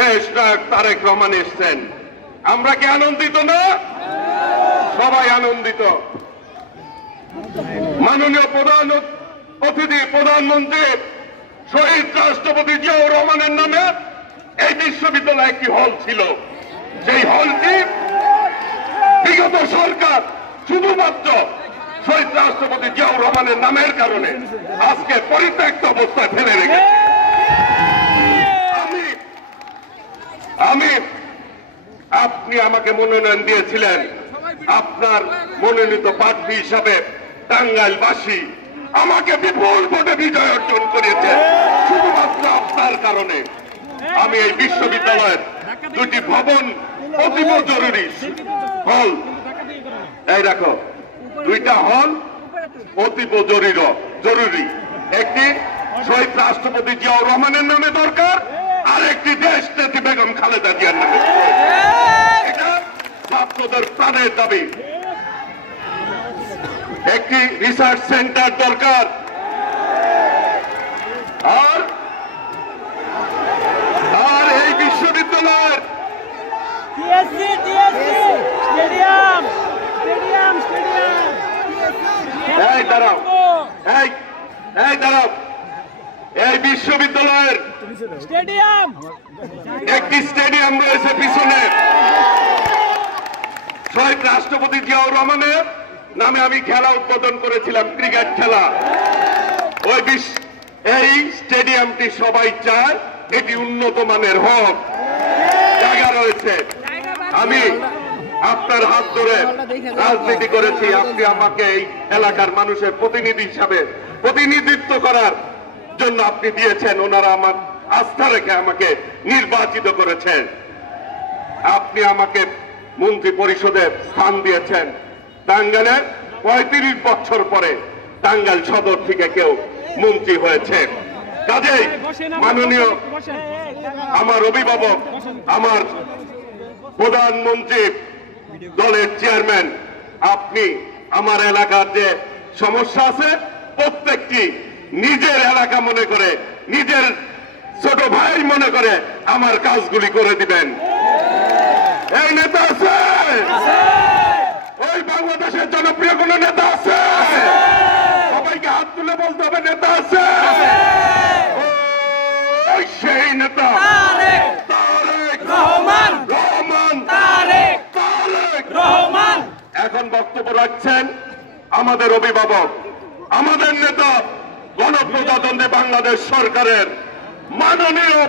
দেশ নায়ক তারেক রহমান এসছেন। আমরা কি আনন্দিত না? সবাই আনন্দিত। মাননীয় প্রধান অতিথি প্রধানমন্ত্রী শহীদ রাষ্ট্রপতি জিয়াউর রহমানের নামে এই বিশ্ববিদ্যালয়ে একটি হল ছিল। সেই হলটি বিগত সরকার শুধুমাত্র শহীদ রাষ্ট্রপতি জিয়াউর রহমানের নামের কারণে আজকে পরিত্যক্ত অবস্থায় ফেলে রেখেছে। আপনি আমাকে মনোনয়ন দিয়েছিলেন। আপনার মনোনীত প্রার্থী হিসাবে টাঙ্গাইলবাসী আমাকে বিপুল ভোটে বিজয় অর্জন করেছে শুধুমাত্র আপনার কারণে। আমি এই বিশ্ববিদ্যালয়ের দুটি ভবন অতীব জরুরি হল, এই দেখো দুইটা হল অতীব জরুরি। একটি শহীদ রাষ্ট্রপতি জিয়াউর রহমানের নামে দরকার, আর একটি দেশ নেত্রী বেগম খালেদা জিয়ার নামে। এটা ছাত্রদের প্রাণের দাবি। একটি রিসার্চ সেন্টার দরকার, আর এই বিশ্ববিদ্যালয়ের এই বিশ্ববিদ্যালয়ের একটি স্টেডিয়াম রয়েছে পিছনে। শহীদ রাষ্ট্রপতি জিয়াউর রহমানের নামে আমি খেলা উদ্বোধন করেছিলাম, ক্রিকেট খেলা। এই স্টেডিয়ামটি সবাই চায় এটি উন্নত মানের হোক, জায়গা রয়েছে। আমি আপনার হাত ধরে রাজনীতি করেছি, আপনি আমাকে এই এলাকার মানুষের প্রতিনিধি হিসাবে প্রতিনিধিত্ব করার জন্য আপনি দিয়েছেন। ওনারা আমার আস্থা রেখে আমাকে নির্বাচিত করেছেন। আপনি আমাকে মন্ত্রী পরিষদে স্থান দিয়েছেন। টাঙ্গাইলে ৩৫ বছর পরে টাঙ্গাইল সদর থেকে কেউ মন্ত্রী হয়েছে। কাজেই মাননীয় আমার অভিভাবক, আমার প্রধানমন্ত্রী, দলের চেয়ারম্যান, আপনি আমার এলাকার যে সমস্যা আছে প্রত্যেকটি নিজের এলাকা মনে করে, নিজের ছোট ভাই মনে করে আমার কাজগুলি করে দিবেন। এই নেতা আছে? ওই বাংলাদেশের জনপ্রিয় কোন নেতা আছে? সবাইকে হাত তুলে বলতে হবে নেতা আছে। ওই সেই নেতা তারেক রহমান। এখন বক্তব্য রাখছেন আমাদের অভিভাবক, আমাদের নেতা, গণপ্রজাতন্ত্রী বাংলাদেশ সরকারের মাননীয়